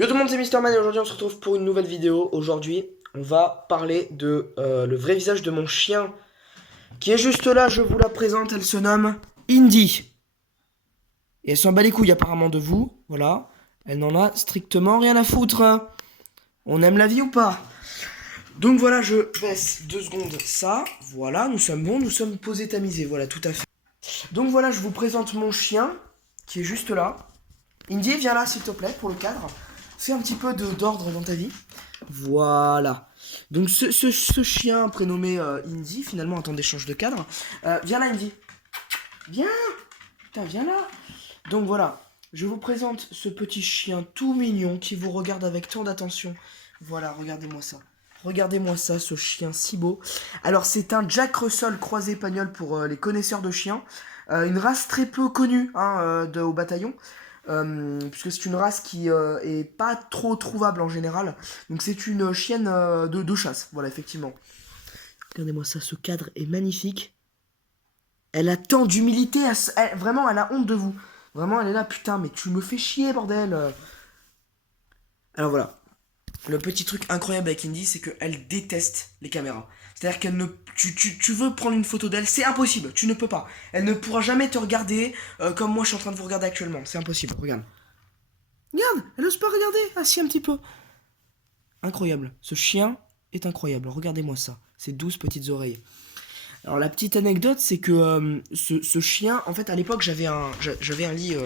Yo tout le monde, c'est Mister Man et aujourd'hui on se retrouve pour une nouvelle vidéo. Aujourd'hui, on va parler de le vrai visage de mon chien qui est juste là, je vous la présente, elle se nomme Indy. Et elle s'en bat les couilles apparemment de vous, voilà. Elle n'en a strictement rien à foutre. On aime la vie ou pas? Donc voilà, je baisse 2 secondes ça. Voilà, nous sommes bons, nous sommes posés tamisés, voilà, tout à fait. Donc voilà, je vous présente mon chien qui est juste là. Indy, viens là s'il te plaît pour le cadre. Fais un petit peu d'ordre dans ta vie. Voilà. Donc ce chien prénommé Indy, finalement, attendez, change de cadre. Viens là, Indy. Viens. Putain, viens là. Donc voilà, je vous présente ce petit chien tout mignon qui vous regarde avec tant d'attention. Voilà, regardez-moi ça. Regardez-moi ça, ce chien si beau. Alors c'est un Jack Russell croisé espagnol pour les connaisseurs de chiens. Une race très peu connue hein, au bataillon. Puisque c'est une race qui est pas trop trouvable en général. Donc c'est une chienne de chasse, voilà, effectivement. Regardez-moi ça, ce cadre est magnifique. Elle a tant d'humilité, vraiment, elle a honte de vous. Vraiment, elle est là, putain, mais tu me fais chier, bordel. Alors voilà, le petit truc incroyable avec Indy, c'est qu'elle déteste les caméras. C'est-à-dire qu'elle ne. Tu veux prendre une photo d'elle, c'est impossible, tu ne peux pas. Elle ne pourra jamais te regarder comme moi je suis en train de vous regarder actuellement. C'est impossible, regarde. Regarde, elle ose pas regarder, assis un petit peu. Incroyable, ce chien est incroyable, regardez-moi ça, ses 12 petites oreilles. Alors la petite anecdote, c'est que ce chien, en fait à l'époque j'avais un lit,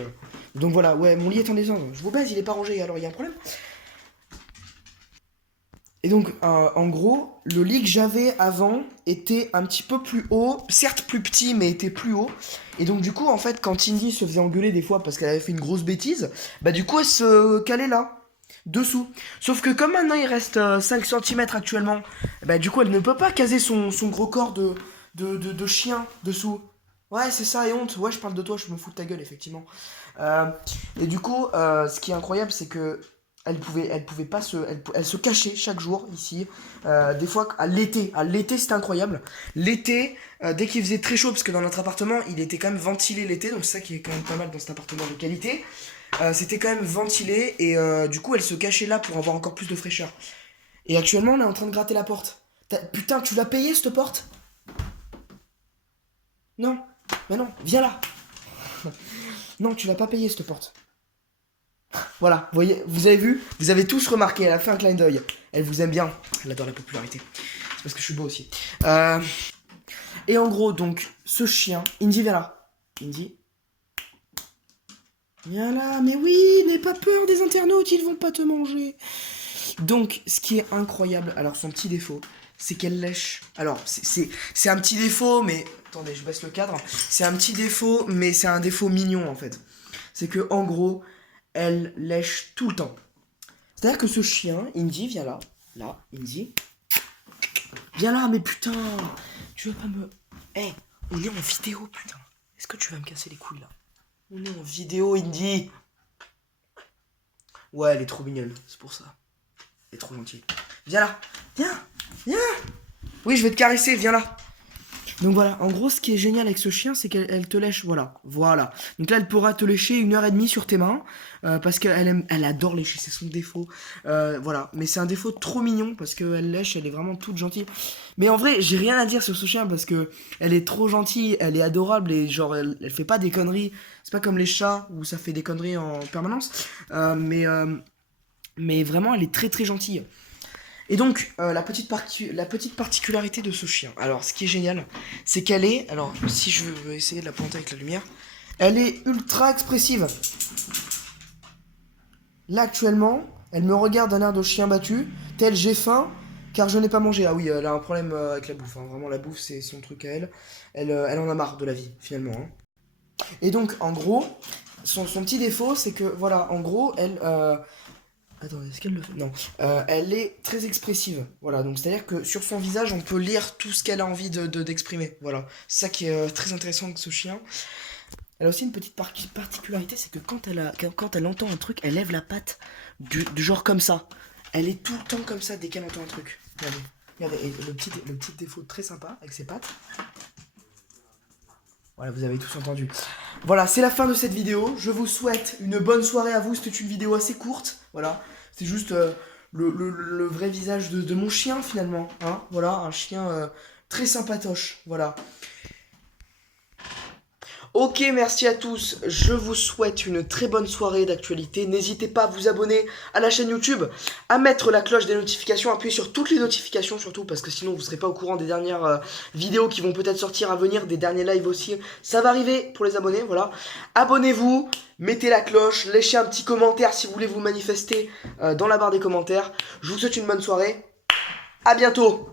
donc voilà, ouais, mon lit est en désordre, je vous baise, il est pas rangé, alors il y a un problème. Et donc en gros, le lit que j'avais avant était un petit peu plus haut, certes plus petit mais était plus haut. Et donc du coup en fait quand Cindy se faisait engueuler des fois parce qu'elle avait fait une grosse bêtise, bah du coup elle se calait là. Dessous. Sauf que comme maintenant il reste 5 cm actuellement, bah du coup elle ne peut pas caser son gros corps de chien dessous. Ouais, c'est ça, et honte. Ouais, je parle de toi, je me fous de ta gueule, effectivement. Euh, et du coup, ce qui est incroyable, c'est que elle pouvait pas elle se cachait chaque jour ici. Des fois, à l'été c'était incroyable. L'été, dès qu'il faisait très chaud, parce que dans notre appartement, il était quand même ventilé l'été, donc c'est ça qui est quand même pas mal dans cet appartement de qualité. C'était quand même ventilé et du coup elle se cachait là pour avoir encore plus de fraîcheur. Et actuellement on est en train de gratter la porte. Putain, tu l'as payé cette porte? Non, mais non, viens là. Non, tu l'as pas payé cette porte. Voilà, vous voyez, vous avez vu, vous avez tous remarqué, elle a fait un clin d'œil. Elle vous aime bien, elle adore la popularité. C'est parce que je suis beau aussi. Et en gros, donc, ce chien, Indy, viens là. Indy, viens là, mais oui, n'aie pas peur des internautes, ils vont pas te manger. Donc, ce qui est incroyable, alors son petit défaut, c'est qu'elle lèche. Alors, c'est un petit défaut, mais. Attendez, je baisse le cadre. C'est un petit défaut, mais c'est un défaut mignon en fait. C'est que, en gros, elle lèche tout le temps. C'est-à-dire que ce chien, Indy, viens là. Là, Indy. Viens là, mais putain. Tu veux pas me. Eh, hey, on est en vidéo, putain. Est-ce que tu vas me casser les couilles là? On est en vidéo, Indy. Ouais, elle est trop mignonne, c'est pour ça. Elle est trop gentille. Viens là. Viens. Viens. Oui, je vais te caresser, viens là. Donc voilà, en gros, ce qui est génial avec ce chien, c'est qu'elle te lèche, voilà, voilà. Donc là, elle pourra te lécher 1 heure et demie sur tes mains, parce elle adore lécher, c'est son défaut, voilà. Mais c'est un défaut trop mignon, parce qu'elle lèche, elle est vraiment toute gentille. Mais en vrai, j'ai rien à dire sur ce chien, parce que elle est trop gentille, elle est adorable, et genre, elle fait pas des conneries. C'est pas comme les chats, où ça fait des conneries en permanence, mais vraiment, elle est très très gentille. Et donc, la petite particularité de ce chien, alors ce qui est génial, c'est qu'elle est, alors si je veux essayer de la pointer avec la lumière, elle est ultra expressive. Là actuellement, elle me regarde d'un air de chien battu, tel j'ai faim, car je n'ai pas mangé. Ah oui, elle a un problème avec la bouffe, hein. Vraiment la bouffe c'est son truc à elle. Elle en a marre de la vie, finalement, hein. Et donc, en gros, son petit défaut, c'est que, voilà, en gros, elle, attends, est-ce qu'elle le fait? Non. Elle est très expressive. Voilà, donc c'est-à-dire que sur son visage, on peut lire tout ce qu'elle a envie d'exprimer. Voilà. C'est ça qui est très intéressant avec ce chien. Elle a aussi une petite particularité, c'est que quand elle entend un truc, elle lève la patte du genre comme ça. Elle est tout le temps comme ça dès qu'elle entend un truc. Regardez. Regardez, et le petit défaut très sympa avec ses pattes, Voilà, vous avez tous entendu. Voilà, c'est la fin de cette vidéo. Je vous souhaite une bonne soirée à vous. C'était une vidéo assez courte. Voilà, c'est juste le vrai visage de mon chien finalement. Hein, voilà, un chien très sympatoche. Voilà. Ok, merci à tous. Je vous souhaite une très bonne soirée d'actualité. N'hésitez pas à vous abonner à la chaîne YouTube, à mettre la cloche des notifications, appuyer sur toutes les notifications surtout, parce que sinon vous ne serez pas au courant des dernières vidéos qui vont peut-être sortir à venir, des derniers lives aussi. Ça va arriver pour les abonnés, voilà. Abonnez-vous, mettez la cloche, laissez un petit commentaire si vous voulez vous manifester dans la barre des commentaires. Je vous souhaite une bonne soirée. À bientôt.